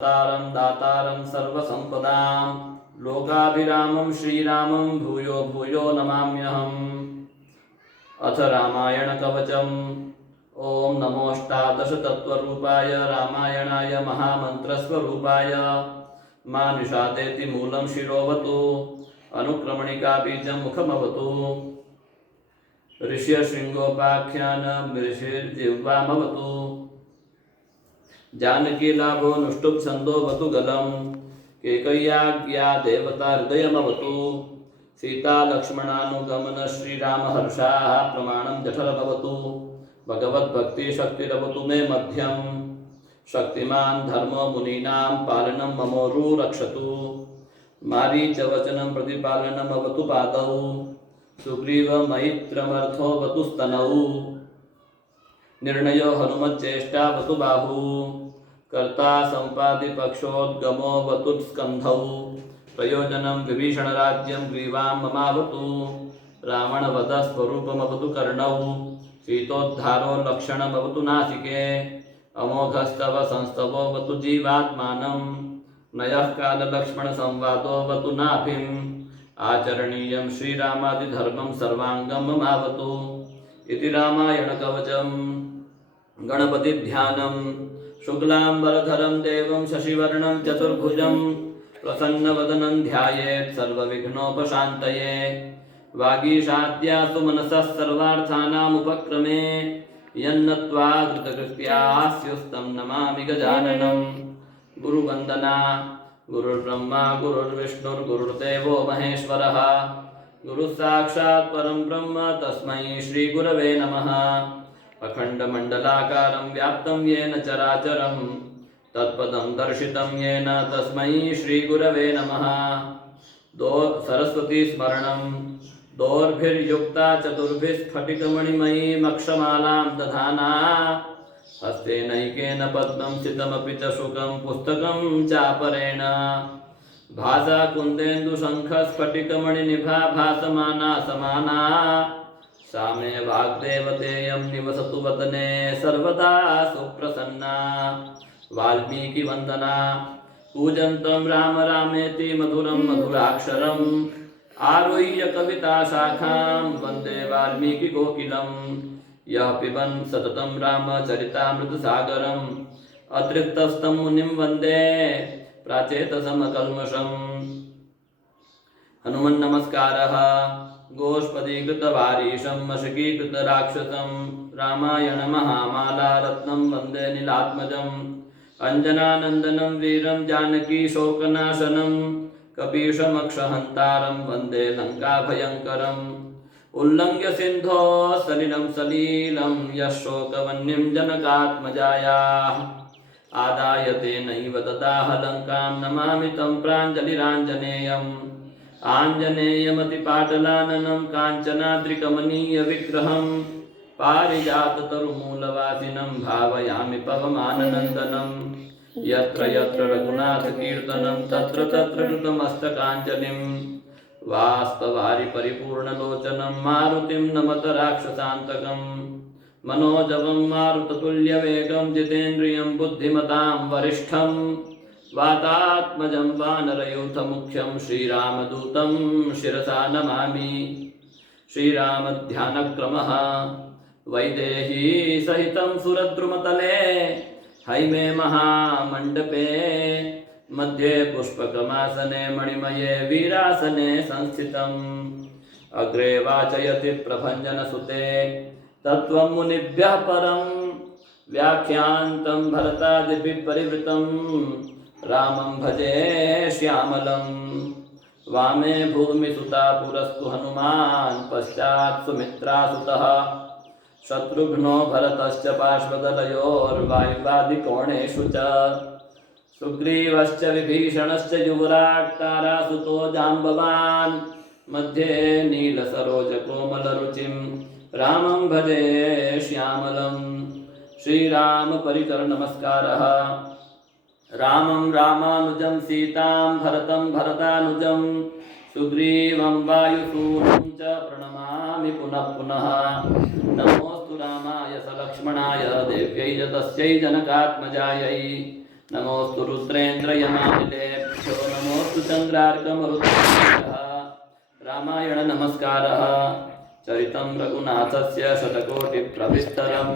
तारं दातारं सर्वसंपदां लोकाभिरामं श्रीरामं भूयो भूयो नमाम्यहम्। अथ रामायणकवचम्। ओं नमोऽष्टादशतत्त्वरूपाय रामायणाय महामन्त्रस्वरूपाय मानुषादेति मूलं शिरोवतु अनुक्रमणिका बीजं मुखमवतु ऋष्यशृङ्गोपाख्यानं ऋषिर्जिह्वामवतु जानकी लाभो नुष्टुप छंदो वतु गलम केकय्याज्ञा देवता हृदयमवतु सीता लक्ष्मणानुगमन श्रीराम हर्षाः प्रमाणं जठरभवतु भगवद्भक्ति शक्तिरवतु मे मध्यम शक्तिमान धर्मो मुनीनां पालनं ममोरु रक्षतु मारीचवचनं प्रतिपालनम् अवतु पादौ सुग्रीव मैत्रमर्थो वतु स्तनौ निर्णयो हनुमच्चेष्टा वतु बाहू कर्ता संपादि पक्षोद्गमो वतु स्कंधौ प्रयोजनं विभीषणराज्यं ग्रीवां ममावतु रावणवध स्वरूपमवतु कर्णौ सीतोद्धारो लक्षणमवतु नासिके अमोघस्तव संस्तवो वतु जीवात्मानं नयः काललक्ष्मण संवादो वतु नाभिम् आचरणीयं श्रीरामादिधर्मं सर्वांगं ममावतु इति रामायणकवचम्। गणपति ध्यानम शुक्लांबरधरं देवं शशिवर्णं चतुर्भुजं प्रसन्नवदनं ध्यायेत् सर्वविघ्नोपशान्तये वागीशाद्यासु मनसः सर्वार्थानामुपक्रमे यन्नत्वा कृतकृत्यास्युस्तं नमामि गजाननं। गुरुवन्दना गुरुर्ब्रह्मा गुरुर्विष्णुर्गुरुर्देवो महेश्वरः गुरुः साक्षात् परं ब्रह्म तस्मै श्रीगुरवे नमः। अखण्डमण्डलाकारं व्याप्तं येन चराचरं तत्पदं दर्शितं येन तस्मै श्रीगुरवे नमः। सरस्वती स्मरणं दोर्भिर्युक्ता चतुर्भिस्फटिकमणिमयीमक्षमालां दधाना हस्तेनैकेन पद्मं सितमपि च शुकं पुस्तकं चापरेण भासा कुन्देन्दुशङ्खस्फटिकमणिनिभा भासमाना समाना सा मे वाग्देवतेयं निवसतु वदने सर्वदा सुप्रसन्ना। वाल्मीकिवन्दना पूजन्तं राम रामेति मधुरं मधुराक्षरम् आरुह्य कविताशाखां वन्दे वाल्मीकिकोकिलं यः पिबन् सततं रामचरितामृतसागरम् अतृप्तस्तं मुनिं वन्दे प्राचेतसमकल्मषम्। हनुमन्नमस्कारः गोष्पदीकृतवारीशं मशकीकृतराक्षसं रामायणमहामाला रत्नं वन्दे नीलात्मजम् अञ्जनानन्दनं वीरं जानकीशोकनाशनं कपीशमक्षहन्तारं वन्दे लङ्काभयङ्करम् उल्लङ्घ्य सिन्धोः सलिलं सलीलं यः शोकवह्निं जनकात्मजायाः आदाय तेनैव ददाह लङ्कां नमामि तं प्राञ्जलिराञ्जनेयम् आञ्जनेयमतिपाटलाननं काञ्चनाद्रिकमनीयविग्रहं पारिजाततरुमूलवासिनं भावयामि पवमाननन्दनं यत्र यत्र रघुनाथकीर्तनं तत्र तत्र कृतमस्तकाञ्जलिं वास्तवारि परिपूर्णलोचनं मारुतिं नमत राक्षसान्तकं मनोजवं मारुततुल्यवेगं जितेन्द्रियं बुद्धिमतां वरिष्ठं वातात्मजं वानरयूथमुख्यं श्रीरामदूतं शिरसा नमामि। श्रीरामध्यानक्रमः वैदेही सहितं सुरद्रुमतले हैमे महामण्डपे मध्ये पुष्पकमासने मणिमये वीरासने संस्थितम् अग्रे वाचयति प्रभञ्जनसुते तत्त्वं मुनिभ्यः परं व्याख्यान्तं भरतादिभिः परिवृतं रामं भजे श्यामलम्। वामे भूमिसुता पुरस्तु हनुमान् पश्चात् सुमित्रासुतः शत्रुघ्नो भरतश्च पार्श्वदलयोर्वायुवादिकोणेषु च सुग्रीवश्च विभीषणश्च युवराट् तारासुतो जाम्बवान् मध्ये नीलसरोजकोमलरुचिं रामं भजे श्यामलम्। श्रीराम परिकर नमस्कारः। रामं रामानुजं सीतां भरतं भरतानुजं सुग्रीवं वायुसूनं च प्रणमामि पुनः पुनः। नमोऽस्तु रामाय सलक्ष्मणाय देव्यै च तस्यै जनकात्मजायै नमोस्तु रुद्रेन्द्रयमानिलेभ्यो नमोस्तु चन्द्रार्कमरुद्भ्यः। रामायण नमस्कारः। चरितं रघुनाथस्य शतकोटिप्रविस्तरम्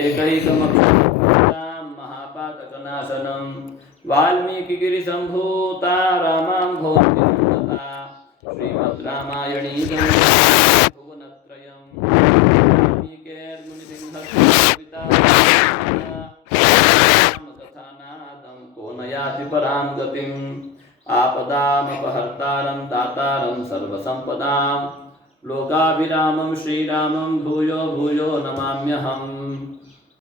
एकैकमक्षरं महापातकनाशनं वाल्मीकिगिरिसम्भूता रामाम्भोधिसम्भूता श्रीमद्रामायणी भुवनत्रयम् वाल्मीकिर्मुनिसिंहस्य कथानादं को न याति परां गतिम् आपदामपहर्तारं दातारं सर्वसम्पदां लोकाभिरामं श्रीरामं भूयो भूयो नमाम्यहम्।